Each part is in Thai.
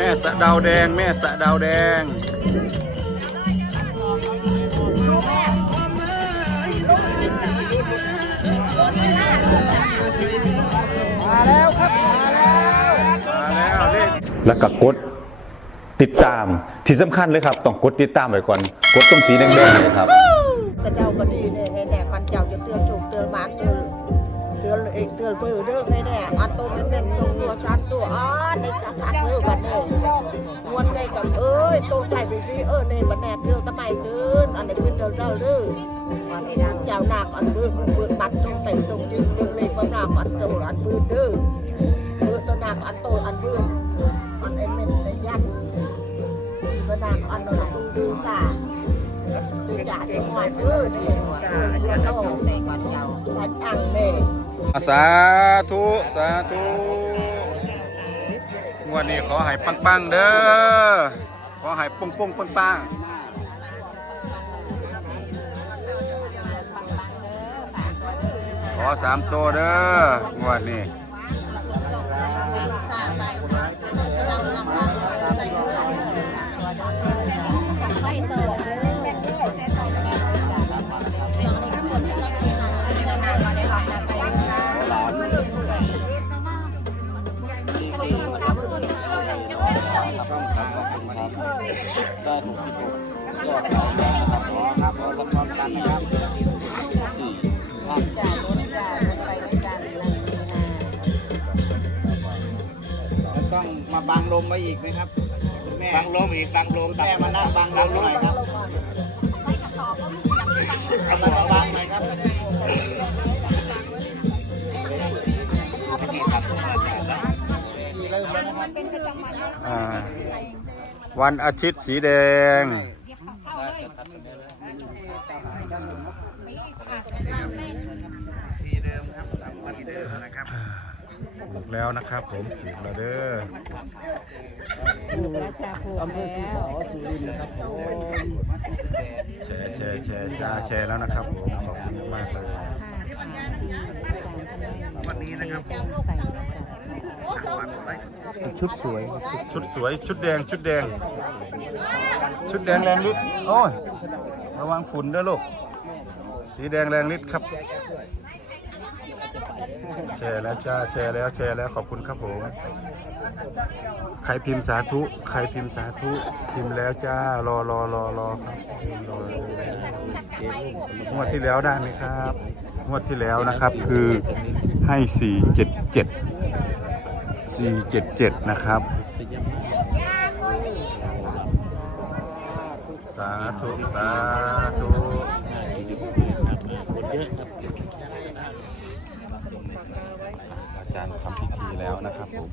แม่สะเดาวแดง แม่สะเดาวแดง มาแล้วครับ มาแล้วมาแล้วเลขแล้วก็กดติดตามที่สำคัญเลยครับ ต้องกดติดตามไว้ก่อน กดตรงสีแดงๆเลยครับ สะเดาก็ดีเนี่ยแน่ๆพันเจ้าจะเตือนถูกเตือนหมานเตือนเตือนเองเตือนเพื่อเรื่องไง เอ้ยโตใจไปดีเออในวันแน่เตือนทำไมตือนอันนี้เป็นเดินเล่าเรื่องวันนี้นะเจ้านาคอันเบื่อเบื่อปัดตรงเตะตรงยืนเรื่องเลยความรักอันโตอันเบื่อเด้อเบื่อตัวนาคอันโตอันเบื่ออันเอ็นเมนในยันตัวนาคอันโตอันเบื้องดูกา tôi trả cho ngoài bữa thì tôi nó hồn này còn giàu sạch ăn nè สาธุสาธุ งวันนี้ขอให้ปังๆเด้อ ขอให้ปุ้งปุ้งๆปังๆขอสามตัวเด้องวดนี้ ต้องมาบังลมไว้อีกไหมครับคุณแม่บังลมอีกบังลมแม่มานั่งบังลมหน่อยครับเอามาบังหน่อยครับเริ่มแล้วนะครับอ่าวัน อาทิตย์สีแดงที่เดิมครับที่เดิมนะครับถูกแล้วนะครับผมถูกแล้วเด้ออำเภอสีขอสุรินทร์นะครับผมแชร์แชร์แชร์จ้าแชร์แล้วนะครับผมขอบคุณมากๆเลยวันนี้นะครับ ชุดสวยชุดสวยชุดแดงชุดแดง ชุดแดงแรงฤทธิ์โอ้ยระวังฝุ่นด้วยลูกสีแดงแรงฤทธิ์ครับแชร์แล้วจ้าแชร์แล้วแชร์แล้วขอบคุณครับผมใครพิมพ์สาธุใครพิมพ์สาธุพิมพ์แล้วจ้ารอรอรอรอครับพิมพ์รอเลยงวดที่แล้วได้ไหมครับงวดที่แล้วนะครับคือให้477 477 นะครับ สาธุ สาธุอาจารย์ทำพิธีแล้วนะครับผม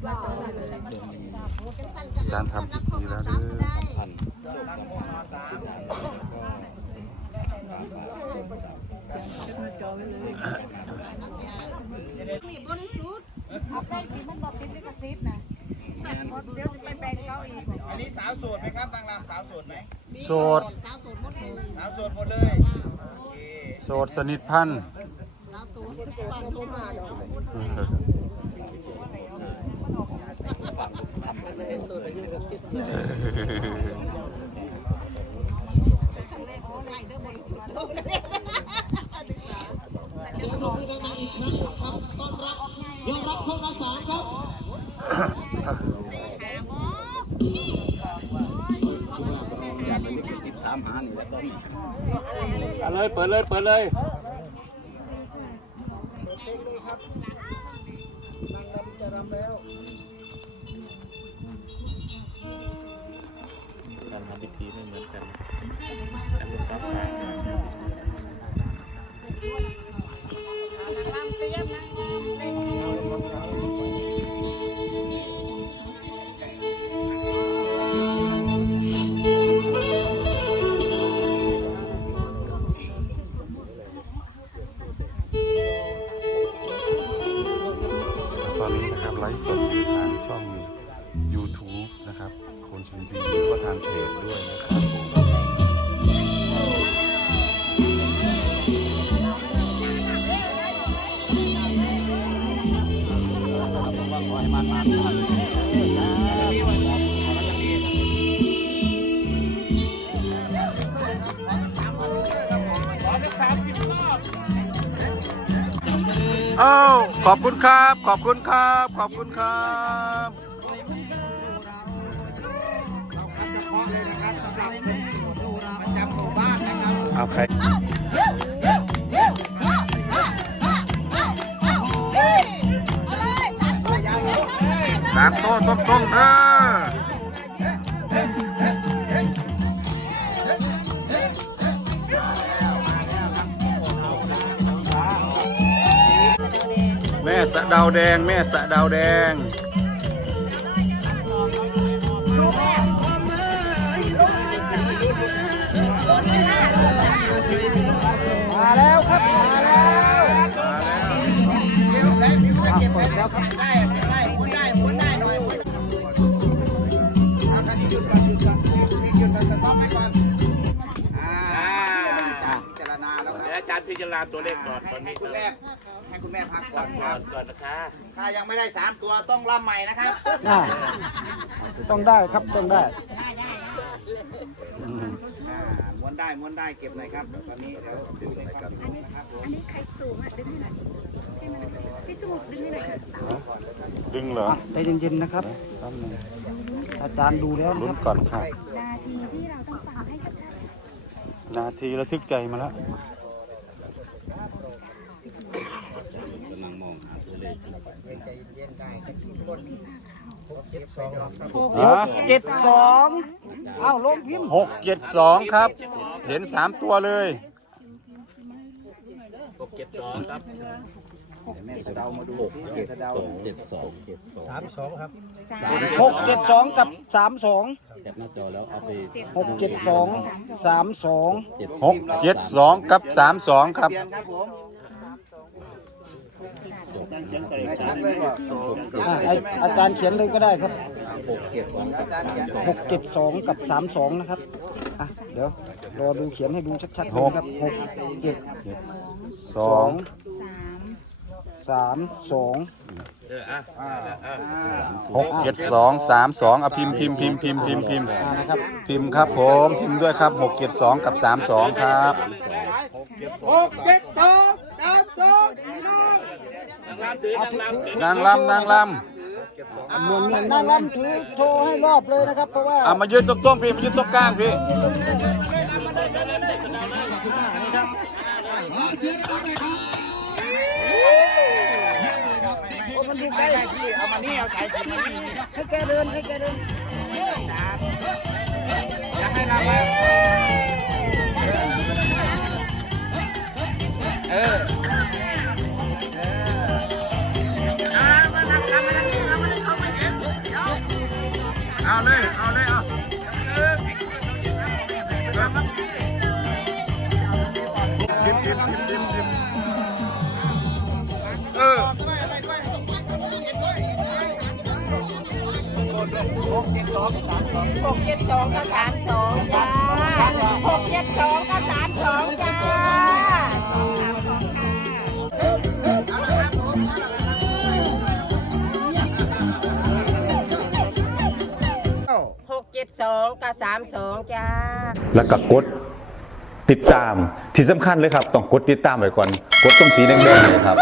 อาจารย์ทำพิธีแล้วเด้อ สาวโสดไหมครับนางรำสาวโสดไหมโสด สาวโสดหมดเลยโอเคโสดสนิทพันธ์เอา เอาเลย เปิดเลย เปิดเลย ชมทีวีแล้วก็ทางเพจด้วยนะครับผมอ้าวขอบคุณครับ ขอบคุณครับ ขอบคุณครับ เอาใครสามโต๊ะตรงๆเด้อแม่สะดาวแดง แม่สะดาวแดง มาแล้วครับ มาแล้วเดี๋ยวได้พี่จะเก็บไว้แล้วครับได้ได้ม้วนได้ม้วนได้หน่อยม้วนเอาคันนี้หยุดก่อนหยุดก่อนพี่หยุดก่อนสต็อปไว้ก่อนอ่าพิจารณาแล้วคเดี๋ยวรับอาจารย์พิจารณาตัวเลขก่อนตให้อนให้นี้คุณแม่ให้คุณแม่พักก่อนคก่รัอบนก่อนนะคะถ้ายังไม่ได้สามตัวต้องล่ำใหม่นะครับต้องได้ครับ ต้องได้ อ่าม้ วนได้ม้วนได้เก็บหน่อยครับตอนนี้เดี๋ยวดูในความสนุกนะครับผมอันนี้ใครสูงอะดึงให้หน่อยให้มันพี่สูงดึงให้หน่อยค่ะดึงเหรอใจเย็นๆนะครับแป๊บนึงอาจารย์ดูแล้วนะลุ้คนรับก่อนค่ะ นาทีที่เราต้องฟังให้ชัดนาทีระทึกใจมาแล้วมองๆเลยใจเย็นได้ครับทุกคน เก็บสองครับฮะเจ็ดสองเอ้าลงพิมพ์หกเจ็ดสองครับ เห็นสามตัวเลยหกเจ็ดสองครับแม่จะเดามาดูที่เจะเดาเจ็ดสองหกเจ็ดสองกับสามสองแคปหน้าจอแล้วเอาไปหกเจ็ดสองสามสองหกเจ็ดสองกับสามสองครับ เปลี่ยนครับผม ไม่ชัดเลยบอกชัดอะเลยไอ้ใช่ไหมอาจารย์เขียนเลยก็ได้ครับอาจารย์เขียนให้หกเจ็ดสองกับสามสองนะครับอะเดี๋ยวรอดูเขียนให้ดูชัดๆเลยนะครับหกเจ็ดสองสามสองเอออะหกเจ็ดสองสามสองอะพิมพ์พิมพ์พิมพ์พิมพ์พิมพ์พิมพ์อ่านะครับพิมพ์ครับผมพิมพ์ด้วยครับหกเจ็ดสองกับสามสองครับ หกเจ็ดสองสามสองพี่น้อง นางรำถือนางรำนางลำนางลเหมือนเหมือนนั่งนั่งถือโชว์ให้รอบเลยนะครับเพราะว่าำเอามายืนตรงๆพี่มายืนตรงกลางพี่ไม่ได้พี่เอามานี่เอาสายสินมานี่ให้แกเดินให้แกเดินอยากให้นำมาเกเจ็ดสองกับสามสองจ้าหกเจ็ดสองกับสามสองจ้าหกเจ็ดสองกับสามสองจ้าแล้วก็กดติดตามที่สำคัญเลยครับ ต้องกดติดตามไว้ก่อน กดตรงสีแดงๆเนยครับ